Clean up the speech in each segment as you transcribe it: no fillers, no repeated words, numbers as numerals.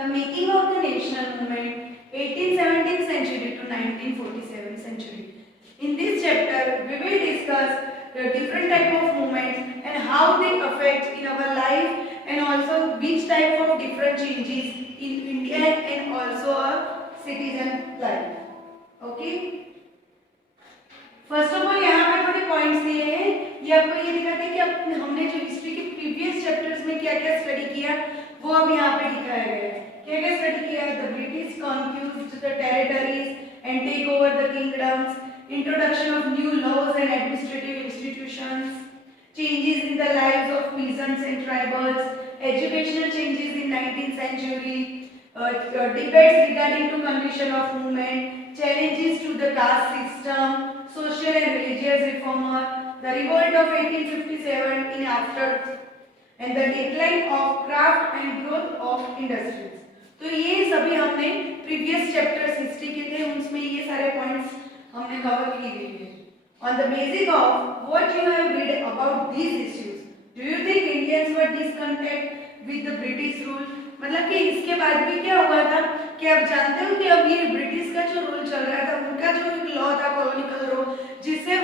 the making of the national movement 1817th century to 1947 century. In this chapter we will discuss the different type of movements and how they affect in our life, and also which type of different changes in India and also our citizen life. Okay, first of all यहाँ पे थोड़े points दिए हैं, ये आपको ये दिखाते हैं कि हमने जो हिस्ट्री के प्रीवियस चैप्टर्स में क्या क्या स्टडी किया वो अब यहाँ पे दिखाया गया है। क्या क्या स्टडी किया है? The British conquered the territories and take over the kingdoms, introduction of new laws and administrative institutions, changes in the lives of peasants and tribals, educational changes in 19th century, debates regarding to condition of movement, challenges to the caste system, social and religious reformer, the revolt of 1857 in after, and the decline of craft and growth of industries. तो ये सभी हमने previous chapters history के थे, उसमें ये सारे points हमने कवर किए गए हैं. On the basis of what you have read about these issues, do you think Indians were discontent with the British rule? मतलब कि इसके बाद भी क्या हुआ था कि आप जानते हो कि अब ये ब्रिटिश का जो रूल चल रहा था, उनका जो एक लॉ था कॉलोनियल लॉ, जिससे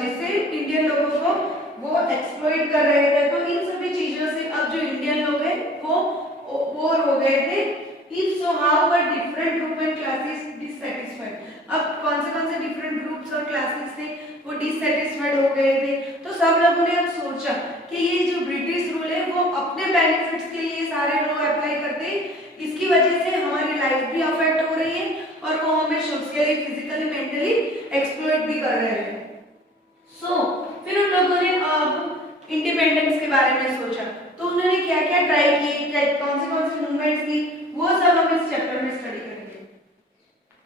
जिससे इंडियन लोगों को वो एक्सप्लॉइट कर रहे थे. तो इन सभी चीजों से अब जो इंडियन लोग हैं वो बोर हो गए थे. If so, how were different group and classes dissatisfied? अब कौन से डिफरेंट ग्रुप्स और क्लासेस थे वो डिससेटिस्फाइड हो गए थे. तो सब लोगों ने अब सोचा कि ये जो ब्रिटिश रूल है वो अपने बेनिफिट्स के लिए सारे लोग अप्लाई करते हैं, इसकी वजह से हमारी लाइफ भी अफेक्ट हो रही है और वो हमें सोशली, फिजिकली, मेंटली एक्सप्लॉइट भी कर रहे हैं. फिर उन लोगों ने अब इंडिपेंडेंस के बारे में सोचा. तो उन्होंने क्या क्या ट्राई किए, कौन से मूवमेंट्स की, वो सब हम इस चैप्टर में स्टडी करेंगे.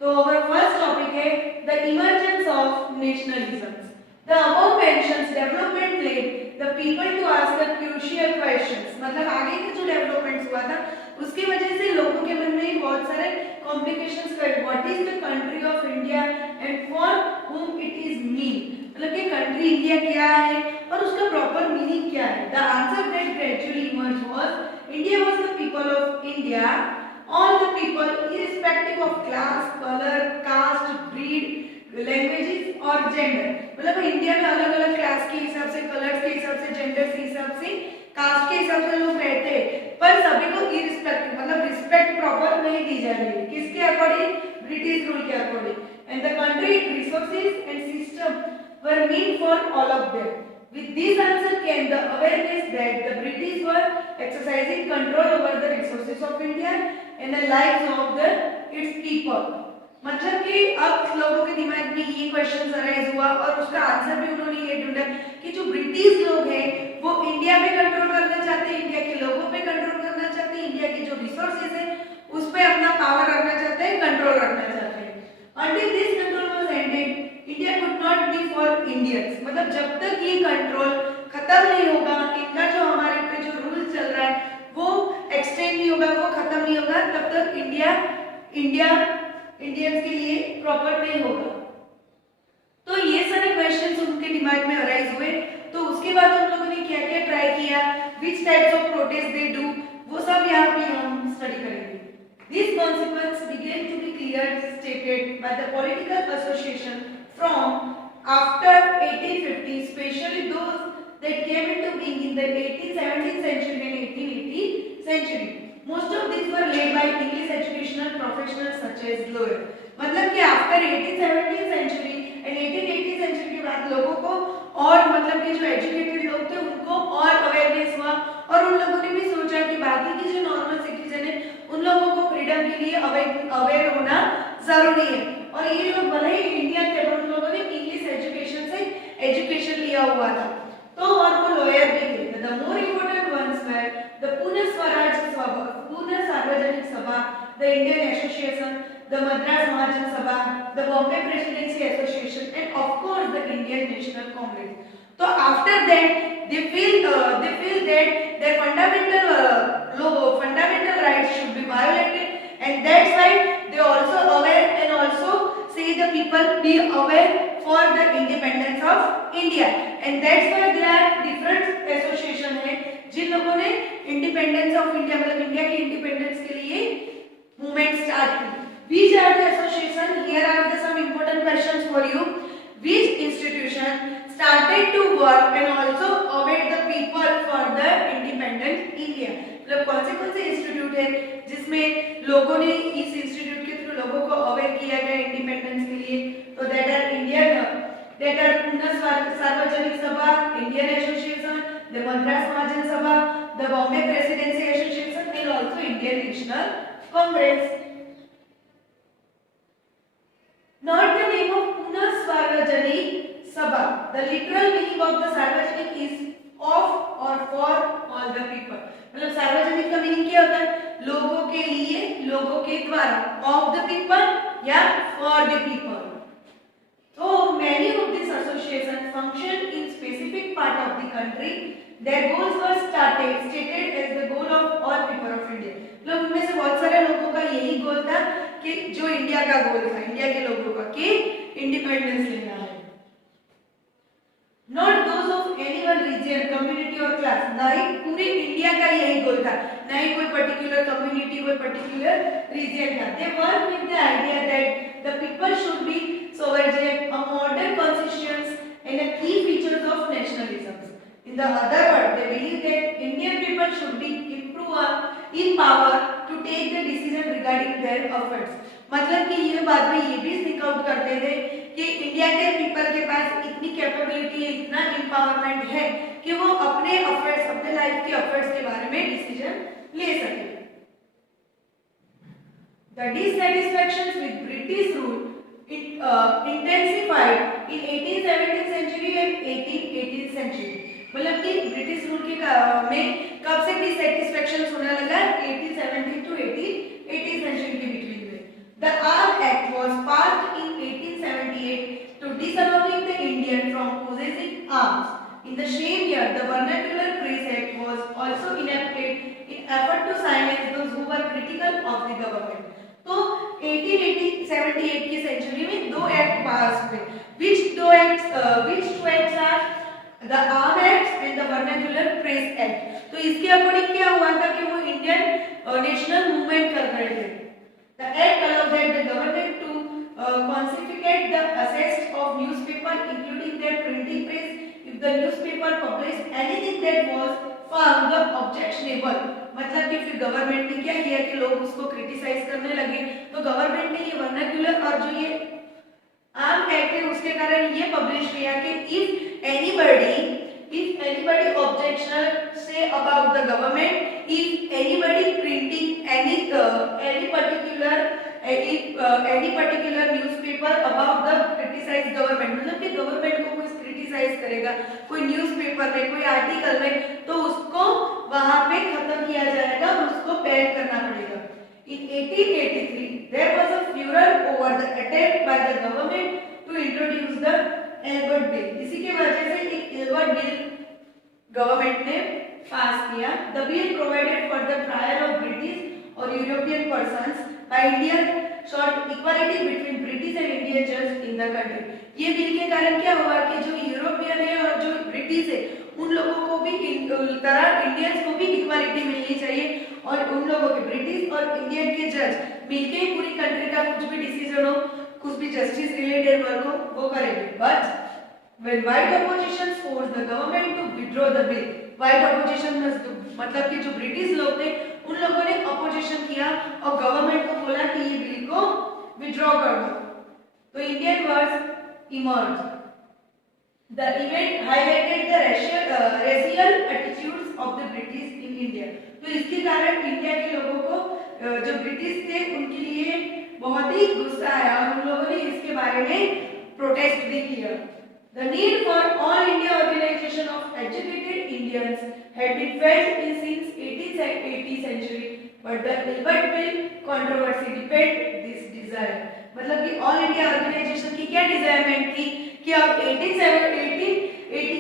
तो our first topic है the emergence of nationalisms. The above mentions development led the people to ask the crucial questions. मतलब आगे के जो डेवलपमेंट्स हुआ था उसकी वजह से लोगों के मन में बहुत सारे कॉम्प्लिकेशंस कर, what is the country of India and for whom it is mean. मतलब कि कंट्री इंडिया क्या है और उसका प्रॉपर मीनिंग क्या है. The answer that gradually emerged was India was the people of India, all the people irrespective of class, color, caste, breed, languages और gender. मतलब इंडिया में अलग अलग क्लास के हिसाब से, कलर्स के हिसाब से, जेंडर के हिसाब से, कास्ट के हिसाब से लोग रहते हैं, पर सभी को इररिस्पेक्टिव मतलब रिस्पेक्ट प्रॉपर नहीं दी जा रही है. किसके अकॉर्डिंग? ब्रिटिश रूल के according. And the country resources and system were meant for all of them. With this answer came the awareness that the British were exercising control over the resources of India and the lives of its people. मतलब कि अब लोगों के दिमाग में ये question arise हुआ और उसका आंसर भी उन्होंने ये ढूंढा कि जो ब्रिटिश लोग हैं वो इंडिया पे कंट्रोल करना चाहते हैं, इंडिया के लोगों पे कंट्रोल करना चाहते हैं, इंडिया के जो रिसोर्सेज हैं उस पे अपना पावर रखना चाहते हैं, कंट्रोल रखना चाहते हैं. Until this control was ended, India could not be for Indians. मतलब जब तक ये कंट्रोल खत्म नहीं होगा, इनका जो हमारे पे जो रूल चल रहा है वो एक्सटेंड नहीं होगा, वो खत्म नहीं होगा, तब तक इंडियंस के लिए प्रॉपर नहीं होगा. तो ये सारे क्वेश्चंस उनके दिमाग में अराइज हुए. तो उसके बाद उन लोगों ने क्या क्या ट्राई किया, which types of protest they do, वो सब यहाँ पे हम स्टडी करेंगे. These consequences began to be clearly stated by the political association from after 1850, especially those that came into being in the 1817th century and 1880 century. Most of these were led by English educational professionals such as lawyers. मतलब कि after 1817th century and 1880 century के बाद लोगों को और मतलब कि जो एजुकेटेड लोग थे उनको और अवेयरनेस हुआ और उन लोगों ने भी सोचा कि बाकी की जो नॉर्मल सिटीजन है उन लोगों को फ्रीडम के लिए अवेयर होना जरूरी है. और ये लोग भले ही इंडियन थे पर उन लोगों ने इंग्लिश एजुकेशन से एजुकेशन लिया हुआ था. तो और वो लॉयर भी थे. The more important ones were the Pune Swaraj Sabha, Pune Sarvajanik Sabha, the Indian Association, the Madras Mahajan Sabha, the Bombay Presidency Association and of course the Indian National Congress. तो after that they feel that their fundamental rights should be violated, and that's why they also aware and also say the people be aware for the independence of India, and that's why there are different association है जिन लोगों ने independence of India मतलब India के independence के लिए movement start की। Which are the association? Here are the some important questions for you. Which institution started to work and also await the people for the independent India? मतलब कौन से institute है जिसमें लोगों ने इस इंस्टीट्यूट के थ्रू लोगों को अवेयर किया गया इंडिपेंडेंस के लिए? तो दैट आर पुणे सार्वजनिक सभा, Indian Association, the Madras Mahajan Sabha, the Bombay Presidency Association and also Indian National Congress. Not the name of Pune Sarvajanik Sabha. The literal meaning of the Sarvajanik is of or for all the people. मतलब सार्वजनिक का meaning क्या होता है? लोगों के लिए, लोगों के द्वारा. Of the people या for the people. So many of these associations function in specific part of the country. Their goals were stated as the goal of all people of India. मतलब उनमें से बहुत सारे लोगों का यही गोल था कि जो इंडिया का गोल था, इंडिया के लोगों का कि इंडिपेंडेंस लेना है. Not those of any one reason, community और क्लास. ना ही पूरे इंडिया का यही गोल था, ना ही कोई पर्टिकुलर कम्युनिटी, कोई पर्टिकुलर रीजन था. They work with the idea that the people should be sovereign, a modern constitution and a key features of nationalism. In the other word, they believe that Indian people should be empowered to take the decision regarding their affairs. मतलब कि ये बात में ये भी stick out करते थे कि इंडिया के पीपल के पास इतनी कैपेबिलिटी है, इतना एम्पावरमेंट है कि वो अपने अफेयर्स, अपने लाइफ के अफेयर्स के बारे में डिसीजन ले सके. The dissatisfactions with British rule intensified in 18th century and 18th century. मतलब कि ब्रिटिश रूल के में कब से डिसैटिस्फैक्शन होने लगा? 1870 to 18th century के बीच में. The Arm Act was passed in 1878 to disallowing the Indian from possessing arms. In the same year, the Vernacular Press Act was also enacted in effort to silence those who were critical of the government. तो 1878 की century में दो act पास हुए. which two acts are the Arm Act and the Vernacular Press Act. तो इसके according क्या हुआ था कि वो इंडियन नेशनल मूवमेंट कर रहे थे. The act allowed that the government to confiscate the assets of newspaper including their printing press if the newspaper published anything that was found objectionable. मतलब कि फिर गवर्नमेंट ने क्या किया कि लोग उसको क्रिटिसाइज करने लगे, तो गवर्नमेंट ने ये वर्नाक्युलर और जो ये आर्म एक्ट है उसके कारण ये पब्लिश किया कि if anybody objection say about the government, if anybody printing any particular newspaper about the criticized government, मतलब कि गवर्नमेंट को कोई क्रिटिसाइज करेगा कोई न्यूज़पेपर में, कोई आर्टिकल में, तो उसको वहां पे खत्म किया जाएगा और उसको बैन करना पड़ेगा. In 1883 there was a furor over the attempt by the government to introduce the Albert Bill. इसी के वजह से एक एल्बर्ट बिल गवर्नमेंट ने पास किया. The bill provided for the trial of British or European persons by Indian sought equality between British and Indian judges in the country. ये bill के कारण क्या हुआ कि जो यूरोपियन है और जो ब्रिटिश है उन लोगों को भी तरह इंडियंस को भी इक्वालिटी मिलनी चाहिए और उन लोगों के ब्रिटिश और इंडियन के जज मिलके पूरी कंट्री का कुछ भी डिसीजन हो, कुछ भी जस्टिस रिलेटेड वर्क हो वो करेंगे. But when white opposition forced the government to withdraw the bill, white opposition मतलब कि जो ब्रिटिश लोग थे उन लोगों ने अपोजिशन किया और गवर्नमेंट को बोला कि ये बिल को विथड्रॉ कर दो. तो Indian words emerged. The event highlighted the racial attitudes of the British in India. तो इसके कारण इंडिया के लोगों को जो ब्रिटिश थे उनके लिए बहुत ही गुस्सा आया और उन लोगों ने इसके बारे में प्रोटेस्ट भी किया. The need for all India organization of educated Indians had been felt in since 18th century, but the Albert Bill controversy deepened this desire. मतलब कि ऑल इंडिया ऑर्गेनाइजेशन की क्या डिजायरमेंट थी कि अब 1880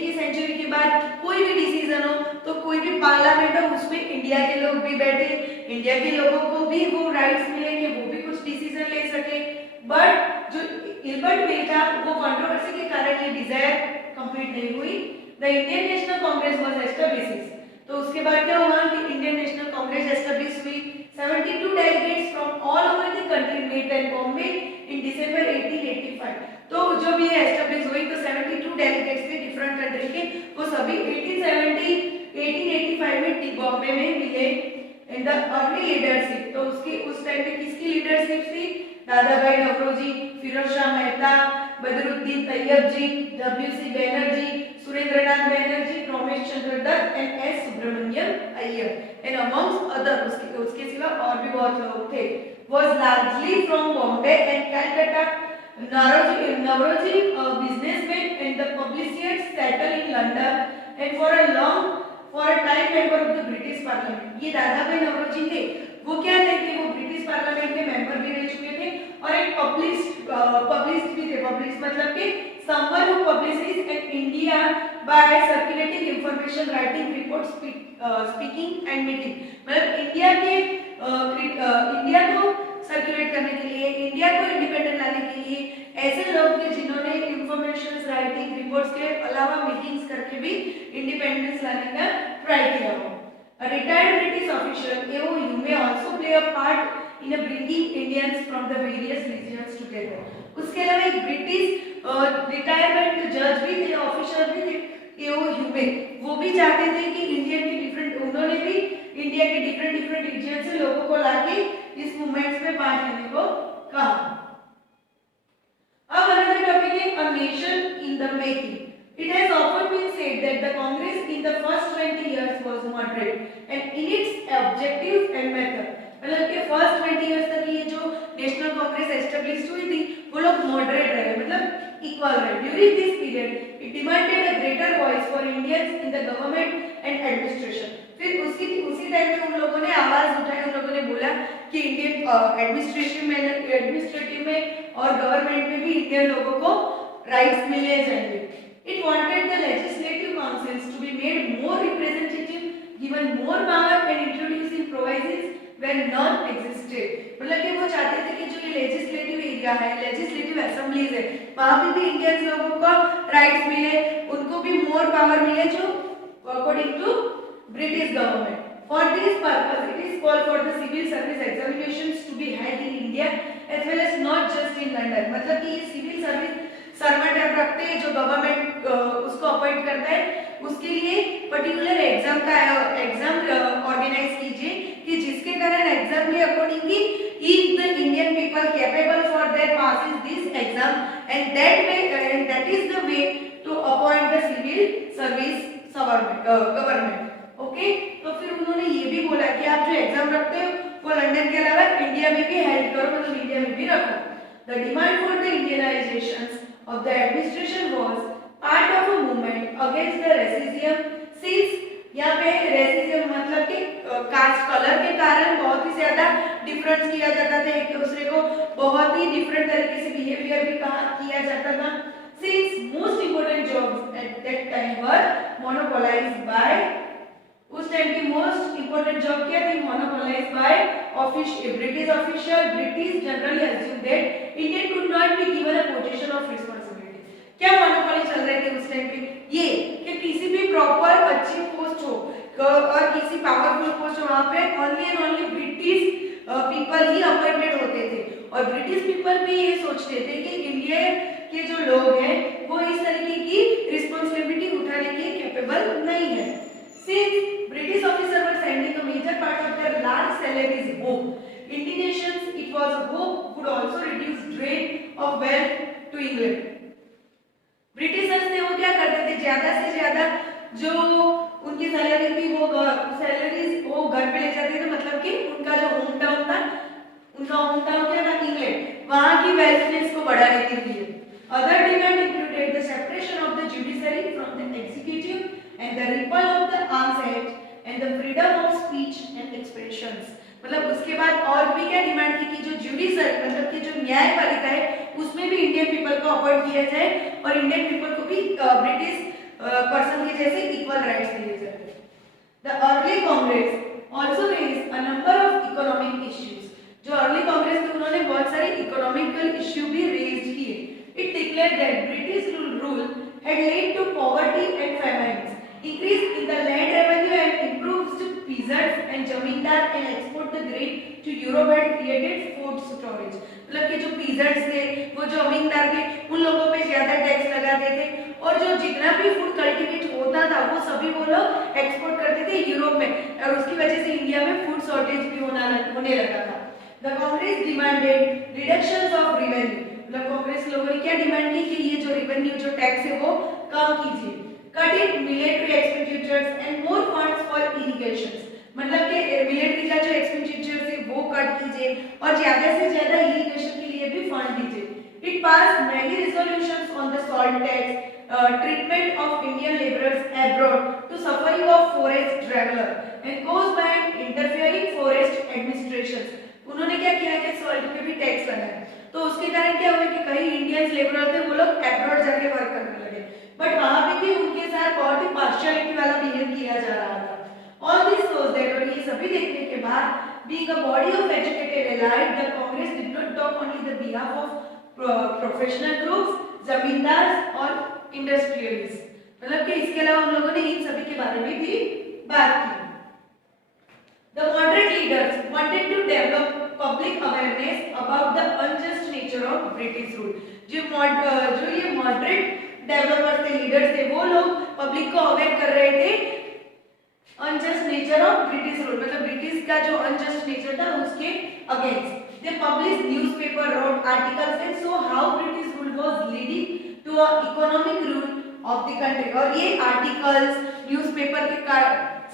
की सेंचुरी के बाद कोई भी डिसीजन हो तो कोई भी पार्लियामेंट हो उसमें इंडिया के लोग भी बैठे, इंडिया के लोगों को भी वो राइट्स मिले कि वो भी कुछ डिसीजन ले सके. बट जो एल्बर्ट बिल था वो कंट्रोवर्सी के कारण ये डिजायर कंप्लीट नहीं हुई. The Indian National Congress was established. तो उसके बाद क्या हुआ कि एंड बॉम्बे इन डिसम्बर 1885। तो जब ये एस्टेब्लिश हुई तो 72 डेलीगेट्स थे डिफरेंट कंट्री के, वो सभी 1885 में बॉम्बे में मिले इन द अर्ली लीडरशिप। तो उसकी उस टाइम पे किसकी लीडरशिप थी? Dadabhai Naoroji, Firoz Shah Mehta, Badruddin Tyabji, W C. Banerjee, Surendranath Banerjee, Ramesh Chandra Dutt and S. Subramaniam Iyer and amongst other. उसके सिवा और भी बहुत लोग थे। Was largely from Bombay and Calcutta. Nauroji, a businessman and the publicist, settled in London and for a time member of the British Parliament. ये दादा भाई नौरोजी थे, वो क्या थे कि वो ब्रिटिश पार्लियामेंट के मेंबर भी रह चुके थे और एक पब्लिस्ट भी थे। पब्लिस्ट मतलब कि someone who publishes in India by circulating information, writing reports, speaking and meeting। मतलब इंडिया को सर्कुलेट करने के लिए, इंडिया को इंडिपेंडेंट लाने के लिए ऐसे लोग थे जिन्होंने इंफॉर्मेशन, राइटिंग, रिपोर्ट्स के अलावा मीटिंग्स करके भी इंडिपेंडेंस लाने का ट्राई किया हो। A retired British official, he may also play a part in bringing Indians from the various regions together। उसके अलावा एक ब्रिटिश रिटायरमेंट जज भी थे, ऑफिसर भी थे, ह्यूमे, वो भी चाहते थे कि इंडियन के डिफरेंट, उन्होंने भी इंडिया के डिफरेंट रीजन से लोगों को लाके इस मूवमेंट्स में पार्ट लेने को कहा। अब अनदर टॉपिक है a nation in the making। It has often been said that the Congress in the first 20 years was moderate and in its objectives and method। मतलब कि फर्स्ट 20 इयर्स तक ये जो नेशनल कांग्रेस एस्टेब्लिश हुई थी वो लोग मॉडरेट रहे, मतलब इक्वल रहे। During this period it demanded a greater voice for Indians in the government and administration. फिर उसी टाइम पे उन लोगों ने आवाज उठाई, उन लोगों ने बोला कि इंडियन एडमिनिस्ट्रेटिव में और गवर्नमेंट में भी इंडियन लोगों को राइट्स मिले जाएंगे। It wanted the legislative councils to be made more representative, given more power and introducing provisions where none existed। मतलब कि वो चाहते थे कि जो ये लेजिस्लेटिव एरिया है, लेजिस्लेटिव असेंबलीज है, वहाँ पे भी इंडियन लोगों को राइट्स मिले, उनको भी मोर पावर मिले जो according to British government. For this purpose, it is called for the civil service examinations to be held in India as well as not just in London। मतलब कि ये सिविल सर्विस सर्वेंट आप रखते हैं जो government उसको appoint करता है, उसके लिए पर्टिकुलर एग्जाम ऑर्गेनाइज कीजिए कि जिसके कारण एग्जाम के accordingly if the Indian people capable for their passing this exam and that is the way to appoint the civil service government. Okay, तो फिर उन्होंने ये भी बोला कि आप जो एग्जाम रखते हो वो लंदन के अलावा इंडिया में भी हेल्ड करो, मतलब इंडिया में भी रखो। The demand for the Indianisation of the administration was part of a movement against the racism। since यहाँ पे racism मतलब कि कास्ट कलर के कारण बहुत ही ज्यादा डिफरेंस किया जाता था, एक दूसरे को बहुत ही डिफरेंट तरीके से बिहेवियर भी किया जाता था। since most important jobs at that time were monopolized by, उस टाइम की मोस्ट इंपोर्टेंट जॉब क्या थी? Monopolised by British official. British generally assume that Indian could not be given a position of responsibility. क्या monopoly चल रहे थे उस time पे? ये कि किसी भी प्रॉपर अच्छी पोस्ट हो और किसी पावरफुल पोस्ट हो, वहां पे only and only British people he appointed होते थे और ब्रिटिश पीपल भी ये सोचते थे कि इंडिया के जो लोग हैं वो इस तरीके की रिस्पांसिबिलिटी उठाने के कैपेबल नहीं है। Since British officers were sending a major part of their large salaries home, Indian nations, it was a hope would also reduce drain of wealth to England। Britishers ने वो क्या करते थे, ज्यादा से ज्यादा जो उनकी सैलरी थी वो सैलरीज वो घर पे ले जाते थे, मतलब कि उनका जो होम टाउन था, उनका होम टाउन क्या था? इंग्लैंड, वहां की वेल्थनेस को बढ़ाने के लिए। Other demand included the separation of the judiciary from the executive and the repeal of the Arms Act and the freedom of speech and expressions। मतलब उसके बाद और भी क्या डिमांड थी कि जो जुडिशरी मतलब कि जो न्यायपालिका है उसमें भी इंडियन पीपल को अपॉइंट किया जाए और इंडियन पीपल को भी ब्रिटिश पर्सन के जैसे इक्वल राइट्स दिए जाए। The early Congress also raised a number of economic issues. जो अर्ली कांग्रेस थी उन्होंने बहुत सारे इकोनॉमिकल इश्यू भी रेज किए। It declared that British rule had led to poverty and famines, increase in the land revenue and improved peasants and zamindar and export the grain to Europe had created food shortage. मतलब कि जो peasants थे, वो जो जमींदार थे, उन लोगों पे ज्यादा टैक्स लगाते थे और जो जितना भी फूड कल्टीवेट होता था वो सभी वो लोग एक्सपोर्ट करते थे यूरोप में और उसकी वजह से इंडिया में फूड शॉर्टेज भी होने लगा था। The Congress demanded reductions of revenue, मतलब कांग्रेस लोगों ने क्या डिमांड की कि ये जो रेवेन्यू जो टैक्स है वो कम कीजिए। Cut it military expenditures and more funds for irrigation, मतलब कि मिलिट्री का जो एक्सपेंडिचर है वो कट कीजिए और ज्यादा से ज्यादा इरिगेशन के लिए भी फंड दीजिए। It pass many resolutions on the salt tax, treatment of Indian laborers abroad to suffering of forest traveler and caused by interfering forest administrations। उन्होंने क्या किया कि सॉल्ट पे भी टैक्स लगाया, तो उसके कारण क्या हुआ कि कई इंडियंस लेबरर थे वो लोग एब्रॉड जाके वर्क करने लगे, बट वहां पे भी उनके साथ बहुत ही पार्शियलिटी वाला बिहेव किया जा रहा था। ऑल दिस शोज दैट, और ये सभी देखने के बाद, being a body of educated elite, the Congress did not talk only the behalf of professional groups, जमींदार और इंडस्ट्रियलिस्ट, मतलब कि इसके अलावा हम लोगों ने इन सभी के बारे में भी बात की। The moderate leaders wanted to develop public awareness about the unjust nature of British rule। जो ये मॉडरेट डेवलपर्स थे, लीडर्स थे, वो लोग पब्लिक को अवेयर कर रहे थे unjust nature of British rule, मतलब ब्रिटिश का जो अनजस्ट नेचर था उसके against. They published newspaper, wrote articles and show how British rule was leading to a economic rule of the country। और ये आर्टिकल्स न्यूज़पेपर के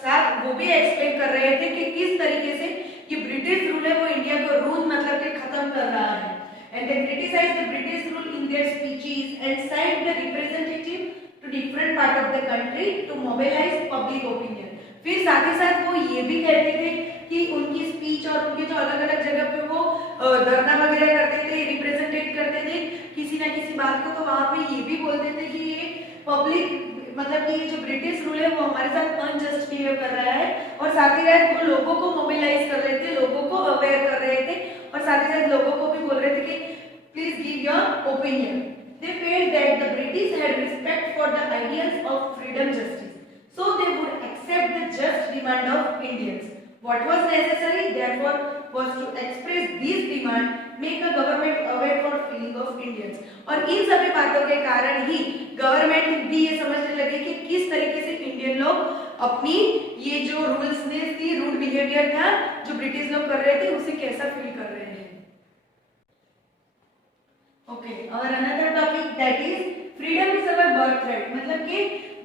साथ वो भी एक्सप्लेन कर रहे थे कि किस तरीके से ये ब्रिटिश रूल है वो इंडिया को रूल मतलब कि खत्म कर रहा है। And they criticized the British rule in their speeches and sent the representative to different part of the country to mobilize public opinion। फिर साथ ही साथ वो ये भी कहते थे कि उनकी स्पीच और उनके जो अलग अलग जगह पे वो धरना वगैरह करते थे, रिप्रेजेंटेट करते थे किसी ना किसी बात को, तो वहां पे ये भी बोलते थे कि ये पब्लिक मतलब कि ये जो ब्रिटिश रूल है वो हमारे साथ अनजस्ट बिहेव कर रहा है, और साथ ही साथ वो लोगों को मोबिलाइज कर रहे थे, लोगों को अवेयर कर रहे थे और साथ ही साथ लोगों को भी बोल रहे थे कि please give your opinion. They felt that the British had respect for the ideals of freedom, justice, so they would accept the just demand of Indians। What was necessary, therefore, was to express these demand, make a government aware for feeling of Indians। और इन सभी बातों के कारण ही government भी ये समझने लगे कि किस तरीके से इंडियन लोग अपनी ये जो रूल्स थी, रूड बिहेवियर था जो ब्रिटिश लोग कर रहे थे उसे कैसा फील कर रहे हैं। ओके, और another topic that is freedom is our birthright, मतलब कि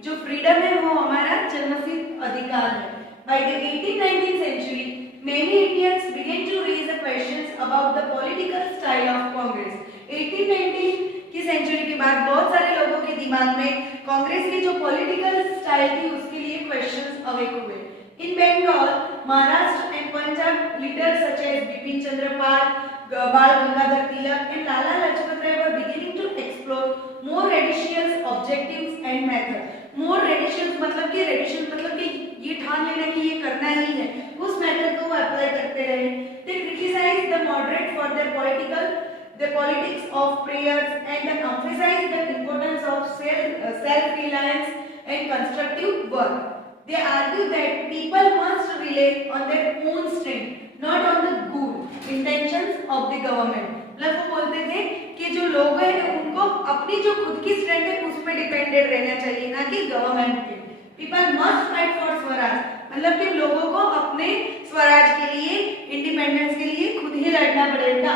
जो फ्रीडम है वो हमारा जन्मसिद्ध अधिकार है। By the 18th-19th century, many Indians began to raise the questions about the political style of Congress। 1819 की सेंचुरी के बाद बहुत सारे लोगों के दिमाग में कांग्रेस की जो पॉलिटिकल स्टाइल थी उसके लिए क्वेश्चंस अवेक हुए। In Bengal, Maharashtra and Punjab, leaders such as Bipin Chandra Pal, Bal Gangadhar Tilak and Lala Lajpat Rai were beginning to explore more radical objectives and methods। more radical मतलब कि ये ठान लेना कि ये करना ही है, उस मेथड को वो अप्लाई करते रहे। They criticized the moderate for the politics of prayers and emphasized the importance of self-reliance and constructive work। They argue that people must rely on their own strength, not on the good intentions of the government। मतलब वो बोलते थे कि जो लोग हैं उनको अपनी जो खुद की स्ट्रेंथ है उस पर डिपेंडेंट रहना चाहिए, ना कि गवर्नमेंट पे। People must fight for Swaraj, मतलब कि लोगों को अपने स्वराज के लिए, इंडिपेंडेंस के लिए खुद ही लड़ना पड़ेगा।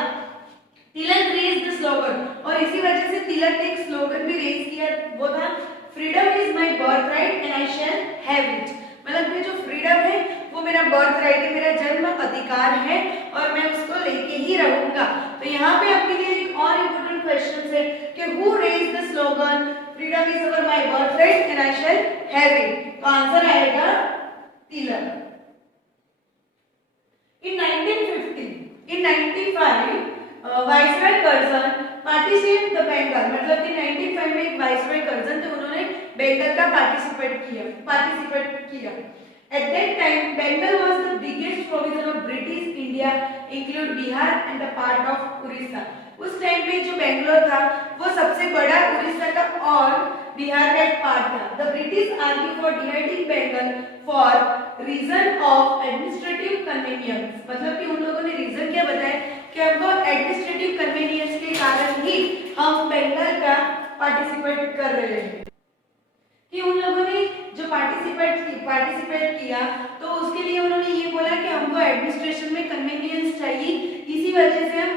तिलक रेज द स्लोगन, और इसी वजह से तिलक ने एक स्लोगन भी रेज किया, वो था freedom is my birthright and I shall have it. मतलब कि जो फ्रीडम है वो मेरा बर्थराइट है, मेरा जन्म अधिकार है और मैं उसको लेके ही रहूंगा। तो यहाँ पे आपके लिए एक और इम्पोर्टेंट क्वेश्चन है कि who raise the slogan freedom is our my birthright and I shall have it. तो आंसर आएगा Tilak. In 1995 viceroy Curzon participate the Bengal, मतलब कि 1995 में एक वाइसरॉय कर्जन थे, उन्होंने बंगाल का पार्टिसिपेट किया। At that time, Bengal was the biggest province of British India, include Bihar and a part of Orissa। उस टाइम पे जो बेंगलोर था वो सबसे बड़ा उड़ीसा का और बिहार का एक पार्ट था। The British argue for dividing Bengal for reason of administrative convenience, मतलब कि उन लोगों ने रीजन क्या बताया कि हमको एडमिनिस्ट्रेटिव कन्वीनियंस के कारण ही हम बंगाल का पार्टिसिपेट कर रहे हैं, कि उन लोगों ने जो पार्टिसिपेट किया तो उसके लिए उन्होंने ये बोला कि हमको एडमिनिस्ट्रेशन में कन्वीनियंस चाहिए, इसी वजह से हम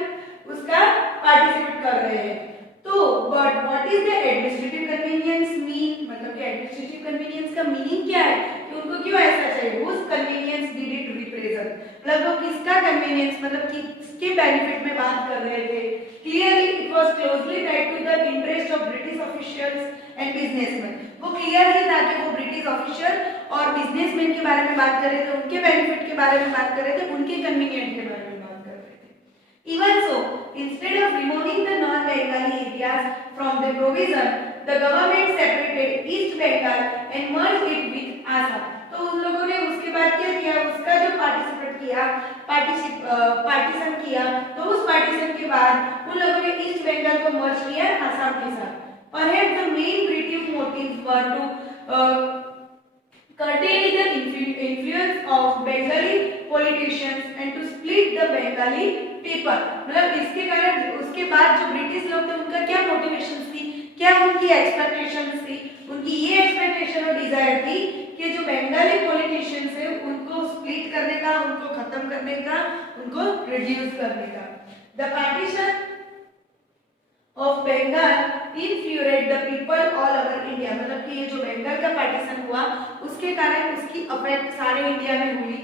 उसका पार्टिसिपेट कर रहे हैं। तो what is the administrative convenience mean, मतलब कि एडमिनिस्ट्रेटिव कन्वीनियंस का मीनिंग क्या है कि उनको क्यों ऐसा चाहिए, उस कन्वीनियंस डिड इट रिप्रेजेंट, मतलब वो किसका कन्वीनियंस, मतलब कि किसके बेनिफिट में बात कर रहे थे। Clearly it was closely tied to the interest of British officials and businessman, वो क्लियर ही था कि वो ब्रिटिश ऑफिशियल और बिजनेसमैन के बारे में बात कर रहे थे, उनके बेनिफिट के बारे में बात कर रहे थे, उनके कन्वीनियंट के बारे में बात कर रहे थे। Even so instead of removing the non-Bengali areas from the provision, the government separated East Bengal and merged it with Assam. तो उन लोगों ने उसके बाद क्या किया, उसका जो पार्टीशन किया, तो उस पार्टीशन के बाद उन लोगों ने ईस्ट बंगाल को मर्ज किया असम के साथ। Perhaps the main British motives were to curtail the influence of Bengali politicians and to split the Bengali people, मतलब इसके कारण उसके बाद जो ब्रिटिश लोग थे उनका क्या मोटिवेशन थी, क्या उनकी एक्सपेक्टेशंस थी, उनकी ये एक्सपेक्टेशन और डिजायर थी कि जो बंगाली पॉलिटिशियंस है उनको स्प्लिट करने का, उनको खत्म करने का, उनको रिड्यूस करने का। The partition of Bengal infuriated the people all over India, मतलब कि ये जो बंगाल का पार्टीशन हुआ उसके कारण उसकी अफेक्ट सारे इंडिया में हुई।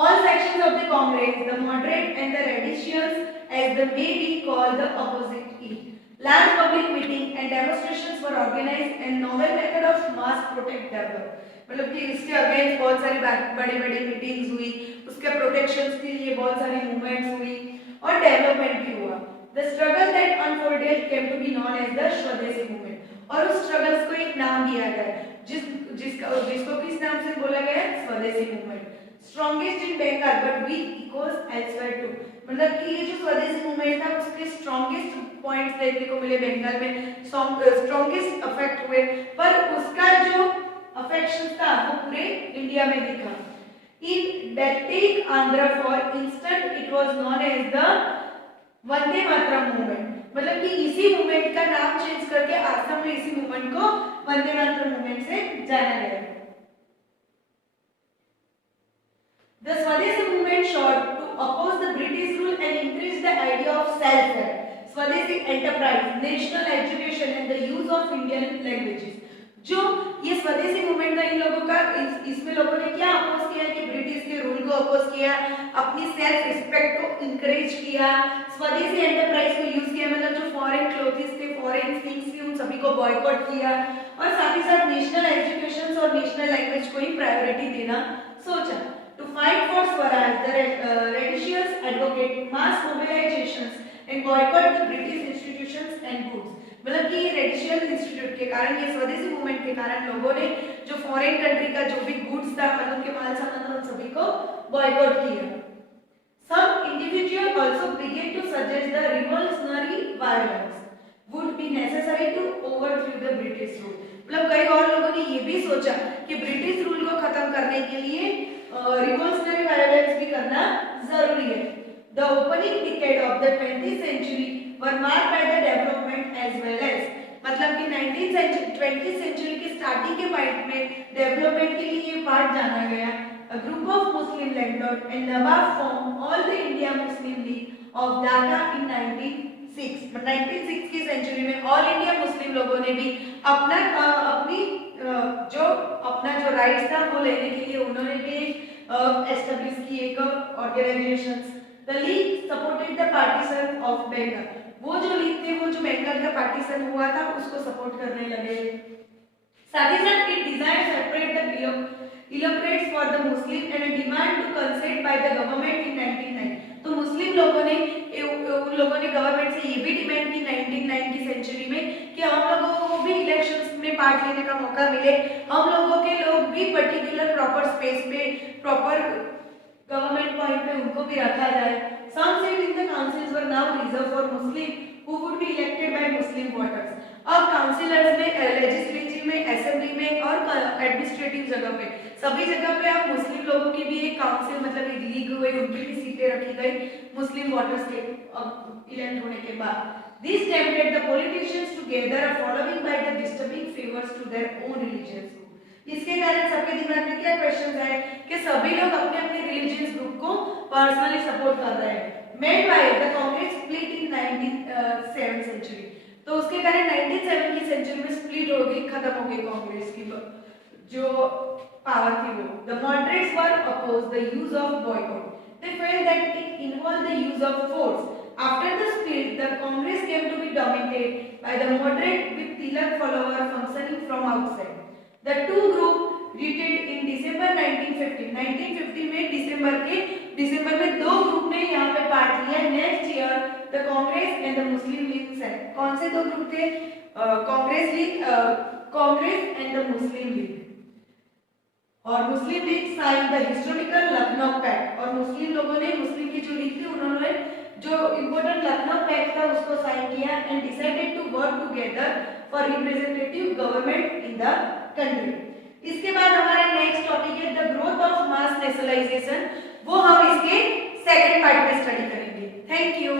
All sections of the Congress, the moderate and the radicals, as they may be called, the opposite it. Large public meeting and demonstrations were organized and novel method of mass protest developed, मतलब कि इसके against बहुत सारी बड़ी-बड़ी meetings हुई, उसके protections के लिए बहुत सारी मूवमेंट्स हुई और डेवलपमेंट भी हुआ। The struggle that unfolded came to be known as the स्वदेशी मूवमेंट, और उस स्ट्रगल्स को एक नाम दिया गया जिसको किस नाम से बोला गया, Swadeshi movement. Strongest in Bengal but weak equals elsewhere too, मतलब कि ये जो स्वदेशी मूवमेंट था उसके स्ट्रॉन्गेस्ट पॉइंट्स देखने को मिले बंगाल में, स्ट्रॉन्गेस्ट अफेक्ट हुए, पर उसका जो अफेक्शन था वो पूरे इंडिया में दिखा। In deltaic Andhra for instance it was known as the Vande Mataram movement, मतलब कि इसी मूवमेंट का नाम चेंज करके असम में इसी मूवमेंट को वंदे मातरम मूवमेंट से जाना गया। The Swadeshi movement sought to oppose the British rule and increase the idea of self-help, Swadeshi enterprise, national education and the use of Indian languages। जो ये स्वदेशी मूवमेंट था इन लोगों का, इसमें लोगों ने क्या अपोज किया कि ब्रिटिश के रूल को अपोज किया, अपनी सेल्फ रिस्पेक्ट को इंकरेज किया, स्वदेशी एंटरप्राइज को यूज किया, मतलब जो फॉरेन क्लोथ्स थे, फॉरेन थिंग्स थी, उन सभी को बॉयकॉट किया, और साथ ही साथ नेशनल एजुकेशन और नेशनल लैंग्वेज को ही प्रायोरिटी देना सोचा। To fight for Swaraj, the radicals advocate mass mobilizations and boycott the British institutions and goods, मतलब कि ये रेडिशियल इंस्टीट्यूट के कारण, ये स्वदेशी मूवमेंट के कारण लोगों ने जो फॉरेन कंट्री का जो भी गुड्स था, मतलब उनके माल सामान था, उन सभी को बॉयकॉट किया। Some individuals also began to suggest the revolutionary violence would be necessary to overthrow the British rule, मतलब कई और लोगों ने ये भी सोचा कि ब्रिटिश रूल को खत्म करने के लिए रिवॉल्यूशनरी वायलेंस भी करना जरूरी है। The opening decade of the 20th century were marked by the development as well as, मतलब कि 20th century की स्टार्टिंग के पॉइंट में डेवलपमेंट के लिए ये पार्ट जाना गया। A group of Muslim landlords and Nawab formed all the India Muslim League of Dhaka in 1906 की सेंचुरी में ऑल इंडिया मुस्लिम लोगों ने भी अपना जो राइट्स था वो लेने के लिए उन्होंने भी एस्टैब्लिश की एक organisations. The league supported the partition of Bengal, वो जो लीग थे, वो जो बंगाल का पार्टीशन हुआ था उसको सपोर्ट करने लगे। साथ ही साथ it desire separate the electorates for the Muslim and demand to consent by the government in 1909, तो मुस्लिम लोगों ने उन लोगों ने गवर्नमेंट से ये भी डिमांड की 1909 की सेंचुरी में कि हम लोगों को भी इलेक्शंस में पार्ट लेने का मौका मिले, हम लोगों के लोग भी पर्टिकुलर प्रॉपर स्पेस पे, प्रॉपर गवर्नमेंट पॉइंट पे उनको भी रखा जाए। Some seats in the councils were now reserved for Muslim who would be elected by Muslim voters। अब काउंसिलर्स में, लेजिस्लेटिव में, असेंबली में और एडमिनिस्ट्रेटिव जगह पे, सभी जगह पे अब मुस्लिम लोगों की भी एक काउंसिल, मतलब एक लीग हुए उनकी भी सीटें रखी गई मुस्लिम वोटर्स के इलेक्ट होने के बाद। This tempted the politicians to gather a following by the disturbing favors to their own religious group. इसके कारण सबके दिमाग में क्या क्वेश्चन आए कि सभी लोग अपने अपने रिलीजियस ग्रुप को पर्सनली सपोर्ट कर रहे हैं। Meanwhile, the Congress split in 19th century. तो उसके कारण 1907 की सेंचुरी में स्प्लिट हो गई, खत्म हो गई कांग्रेस की जो पावर थी वो। The moderates were opposed the use of boycott. They felt that it involved the use of force. After the split, the Congress came to be dominated by the moderate with Tilak follower functioning from outside. The two groups retreated in December 1950. 1950 में दिसंबर में दो group ने यहाँ पे part लिया। Next year the Congress and the Muslim League से कौन से दो ग्रुप थे? Congress and the Muslim League. और Muslim League sign the historical Lucknow pact. और मुस्लिम लोगों ने, मुस्लिम की जो लीग थी उन्होंने जो इम्पोर्टेंट लखनऊ पैक्ट था उसको साइन किया and decided to work together for representative government in the country. इसके बाद हमारा नेक्स्ट टॉपिक है the growth of mass nationalisation. वो हम इसके सेकंड पार्ट में स्टडी करेंगे। Thank you.